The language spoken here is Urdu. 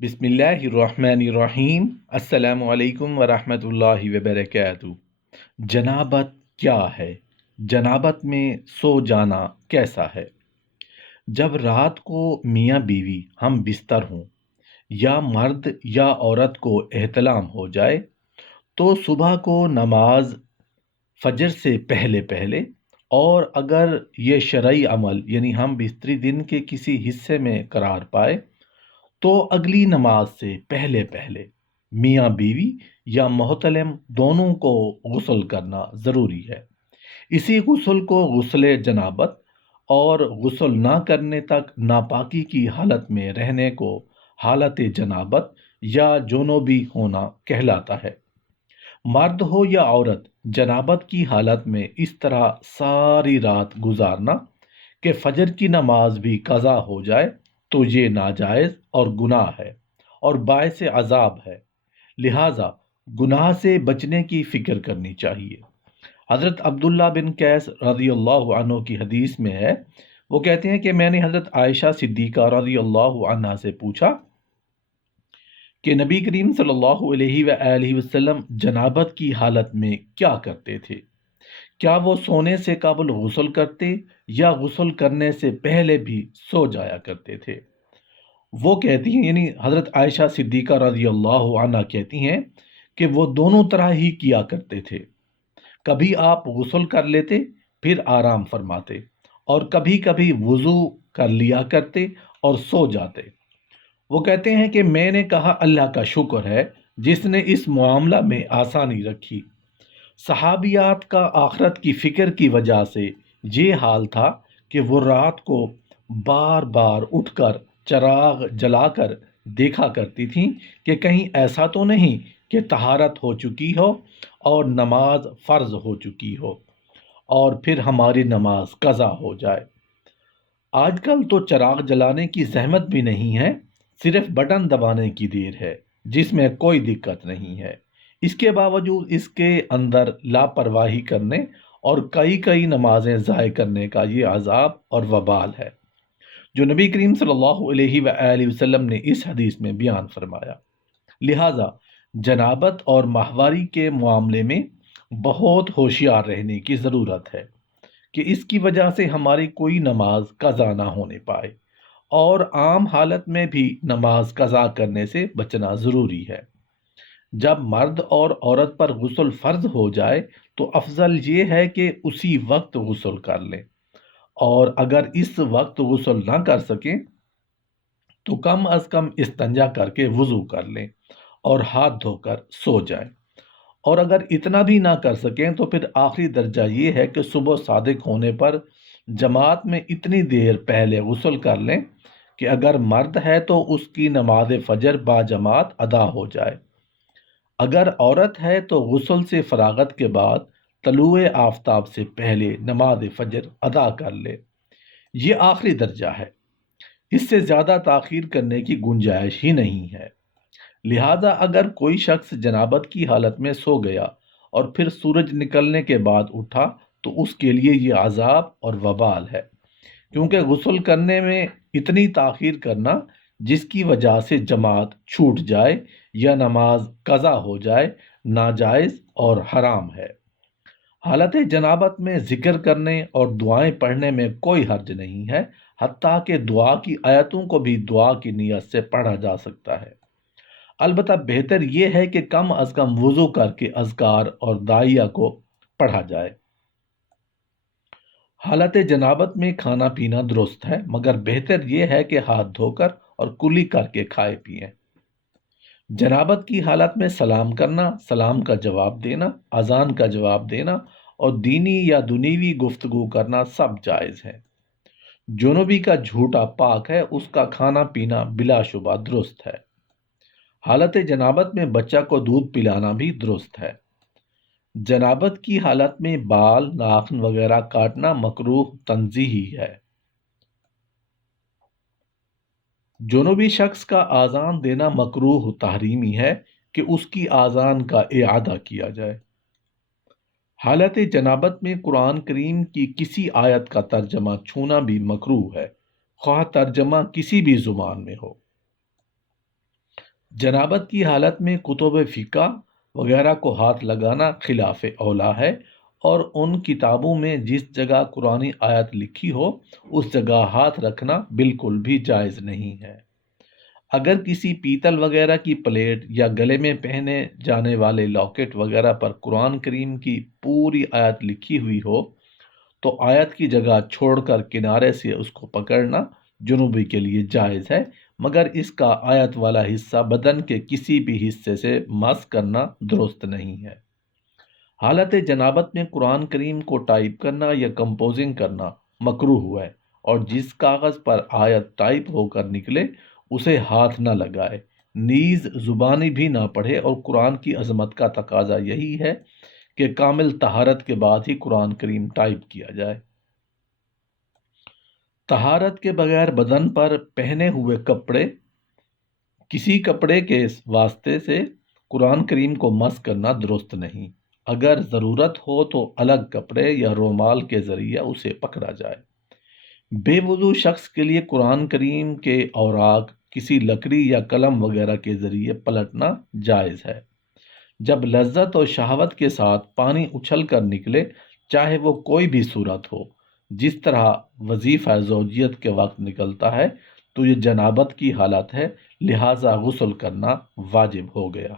بسم اللہ الرحمن الرحیم۔ السلام علیکم ورحمۃ اللہ وبرکاتہ۔ جنابت کیا ہے؟ جنابت میں سو جانا کیسا ہے؟ جب رات کو میاں بیوی ہم بستر ہوں یا مرد یا عورت کو احتلام ہو جائے تو صبح کو نماز فجر سے پہلے پہلے، اور اگر یہ شرعی عمل یعنی ہم بستری دن کے کسی حصے میں قرار پائے تو اگلی نماز سے پہلے پہلے میاں بیوی یا محتلم دونوں کو غسل کرنا ضروری ہے۔ اسی غسل کو غسل جنابت اور غسل نہ کرنے تک ناپاکی کی حالت میں رہنے کو حالت جنابت یا جنوبی ہونا کہلاتا ہے۔ مرد ہو یا عورت، جنابت کی حالت میں اس طرح ساری رات گزارنا کہ فجر کی نماز بھی قضا ہو جائے تو یہ ناجائز اور گناہ ہے اور باعث عذاب ہے۔ لہٰذا گناہ سے بچنے کی فکر کرنی چاہیے۔ حضرت عبداللہ بن قیس رضی اللہ عنہ کی حدیث میں ہے، وہ کہتے ہیں کہ میں نے حضرت عائشہ صدیقہ رضی اللہ عنہا سے پوچھا کہ نبی کریم صلی اللہ علیہ وآلہ وسلم جنابت کی حالت میں کیا کرتے تھے؟ کیا وہ سونے سے قبل غسل کرتے یا غسل کرنے سے پہلے بھی سو جایا کرتے تھے؟ وہ کہتی ہیں، یعنی حضرت عائشہ صدیقہ رضی اللہ عنہ کہتی ہیں کہ وہ دونوں طرح ہی کیا کرتے تھے۔ کبھی آپ غسل کر لیتے پھر آرام فرماتے، اور کبھی کبھی وضو کر لیا کرتے اور سو جاتے۔ وہ کہتے ہیں کہ میں نے کہا اللہ کا شکر ہے جس نے اس معاملہ میں آسانی رکھی۔ صحابیات کا آخرت کی فکر کی وجہ سے یہ حال تھا کہ وہ رات کو بار بار اٹھ کر چراغ جلا کر دیکھا کرتی تھیں کہ کہیں ایسا تو نہیں کہ طہارت ہو چکی ہو اور نماز فرض ہو چکی ہو اور پھر ہماری نماز قضا ہو جائے۔ آج کل تو چراغ جلانے کی زحمت بھی نہیں ہے، صرف بٹن دبانے کی دیر ہے جس میں کوئی دقت نہیں ہے۔ اس کے باوجود اس کے اندر لاپرواہی کرنے اور کئی نمازیں ضائع کرنے کا یہ عذاب اور وبال ہے جو نبی کریم صلی اللہ علیہ وآلہ وسلم نے اس حدیث میں بیان فرمایا۔ لہٰذا جنابت اور ماہواری کے معاملے میں بہت ہوشیار رہنے کی ضرورت ہے کہ اس کی وجہ سے ہماری کوئی نماز قضا نہ ہونے پائے، اور عام حالت میں بھی نماز قضا کرنے سے بچنا ضروری ہے۔ جب مرد اور عورت پر غسل فرض ہو جائے تو افضل یہ ہے کہ اسی وقت غسل کر لیں، اور اگر اس وقت غسل نہ کر سکیں تو کم از کم استنجا کر کے وضو کر لیں اور ہاتھ دھو کر سو جائیں، اور اگر اتنا بھی نہ کر سکیں تو پھر آخری درجہ یہ ہے کہ صبح صادق ہونے پر جماعت میں اتنی دیر پہلے غسل کر لیں کہ اگر مرد ہے تو اس کی نماز فجر با جماعت ادا ہو جائے، اگر عورت ہے تو غسل سے فراغت کے بعد طلوع آفتاب سے پہلے نماز فجر ادا کر لے۔ یہ آخری درجہ ہے، اس سے زیادہ تاخیر کرنے کی گنجائش ہی نہیں ہے۔ لہذا اگر کوئی شخص جنابت کی حالت میں سو گیا اور پھر سورج نکلنے کے بعد اٹھا تو اس کے لیے یہ عذاب اور وبال ہے، کیونکہ غسل کرنے میں اتنی تاخیر کرنا جس کی وجہ سے جماعت چھوٹ جائے یا نماز قضا ہو جائے ناجائز اور حرام ہے۔ حالت جنابت میں ذکر کرنے اور دعائیں پڑھنے میں کوئی حرج نہیں ہے، حتیٰ کہ دعا کی آیتوں کو بھی دعا کی نیت سے پڑھا جا سکتا ہے۔ البتہ بہتر یہ ہے کہ کم از کم وضو کر کے اذکار اور دعائیہ کو پڑھا جائے۔ حالت جنابت میں کھانا پینا درست ہے، مگر بہتر یہ ہے کہ ہاتھ دھو کر اور کلی کر کے کھائے پئیں۔ جنابت کی حالت میں سلام کرنا، سلام کا جواب دینا، اذان کا جواب دینا اور دینی یا دنیوی گفتگو کرنا سب جائز ہے۔ جنوبی کا جھوٹا پاک ہے، اس کا کھانا پینا بلا شبہ درست ہے۔ حالت جنابت میں بچہ کو دودھ پلانا بھی درست ہے۔ جنابت کی حالت میں بال، ناخن وغیرہ کاٹنا مکروہ تنزیہی ہے۔ جنوبی شخص کا آذان دینا مکروہ تحریمی ہے کہ اس کی آذان کا اعادہ کیا جائے۔ حالت جنابت میں قرآن کریم کی کسی آیت کا ترجمہ چھونا بھی مکروہ ہے، خواہ ترجمہ کسی بھی زبان میں ہو۔ جنابت کی حالت میں کتب فقہ وغیرہ کو ہاتھ لگانا خلاف اولا ہے، اور ان کتابوں میں جس جگہ قرآنی آیت لکھی ہو اس جگہ ہاتھ رکھنا بالکل بھی جائز نہیں ہے۔ اگر کسی پیتل وغیرہ کی پلیٹ یا گلے میں پہنے جانے والے لاکٹ وغیرہ پر قرآن کریم کی پوری آیت لکھی ہوئی ہو تو آیت کی جگہ چھوڑ کر کنارے سے اس کو پکڑنا جنوبی کے لیے جائز ہے، مگر اس کا آیت والا حصہ بدن کے کسی بھی حصے سے مس کرنا درست نہیں ہے۔ حالت جنابت میں قرآن کریم کو ٹائپ کرنا یا کمپوزنگ کرنا مکروہ ہے، اور جس کاغذ پر آیت ٹائپ ہو کر نکلے اسے ہاتھ نہ لگائے، نیز زبانی بھی نہ پڑھے، اور قرآن کی عظمت کا تقاضا یہی ہے کہ کامل طہارت کے بعد ہی قرآن کریم ٹائپ کیا جائے۔ طہارت کے بغیر بدن پر پہنے ہوئے کپڑے کسی کپڑے کے واسطے سے قرآن کریم کو مس کرنا درست نہیں۔ اگر ضرورت ہو تو الگ کپڑے یا رومال کے ذریعے اسے پکڑا جائے۔ بے وضو شخص کے لیے قرآن کریم کے اوراق کسی لکڑی یا قلم وغیرہ کے ذریعے پلٹنا جائز ہے۔ جب لذت اور شہوت کے ساتھ پانی اچھل کر نکلے، چاہے وہ کوئی بھی صورت ہو، جس طرح وظیفہ زوجیت کے وقت نکلتا ہے، تو یہ جنابت کی حالت ہے، لہٰذا غسل کرنا واجب ہو گیا۔